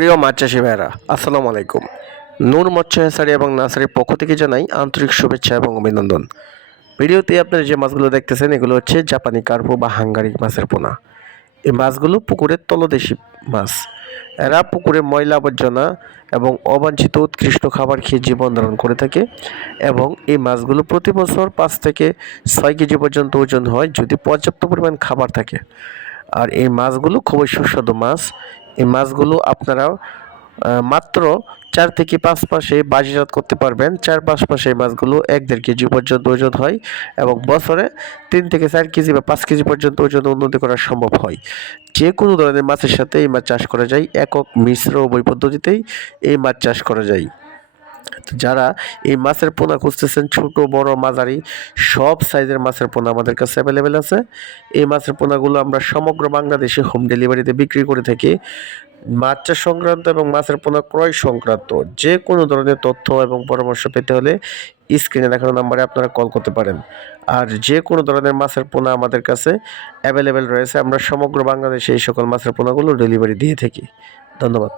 প্রিয় মাছ চাষি ভাইয়েরা, আসসালামু আলাইকুম। নূর মৎস্য হ্যাচারী এবং নার্সারির পক্ষ থেকে জানাই আন্তরিক শুভেচ্ছা এবং অভিনন্দন। ভিডিওতে আপনারা যে মাছগুলো দেখতেছেন এগুলো হচ্ছে জাপানি কার্পো বা হাঙ্গারি মাছের পোনা। এই মাছগুলো পুকুরের তলদেশী মাছ। এরা পুকুরে ময়লা আবর্জনা এবং অবাঞ্ছিত উৎকৃষ্ট খাবার খেয়ে জীবন ধারণ করে থাকে এবং এই মাছগুলো প্রতি বছর 5 থেকে 6 কেজি পর্যন্ত ওজন হয় যদি পর্যাপ্ত পরিমাণ খাবার থাকে। আর এই মাছগুলো খুবই সুস্বাদু মাছ। এই মাছগুলো আপনারা মাত্র 4 থেকে 5 মাসে বাজারজাত করতে পারবেন। 4-5 মাসে এই মাছগুলো 1-1.5 কেজি পর্যন্ত ওজন হয় এবং বছরে 3 থেকে 4 কেজি বা 5 কেজি পর্যন্ত ওজন উন্নতি করা সম্ভব হয়। যে কোনো ধরনের মাছের সাথে এই মাছ চাষ করা যায়। একক, মিশ্র উভয় পদ্ধতিতেই এই মাছ চাষ করা যায়। যারা এই মাছের পোনা খুঁজতেছেন ছোট বড় মাঝারি সব সাইজের মাছের পোনা আমাদের কাছে অ্যাভেলেবেল আছে। এই মাছের পোনাগুলো আমরা সমগ্র বাংলাদেশে হোম ডেলিভারিতে বিক্রি করে থাকি। মাছ চাষ সংক্রান্ত এবং মাছের পোনা ক্রয় সংক্রান্ত যে কোনো ধরনের তথ্য এবং পরামর্শ পেতে হলে স্ক্রিনে দেখানো নাম্বারে আপনারা কল করতে পারেন। আর যে কোনো ধরনের মাছের পোনা আমাদের কাছে অ্যাভেলেবেল রয়েছে। আমরা সমগ্র বাংলাদেশে এই সকল মাছের পোনাগুলো ডেলিভারি দিয়ে থাকি। ধন্যবাদ।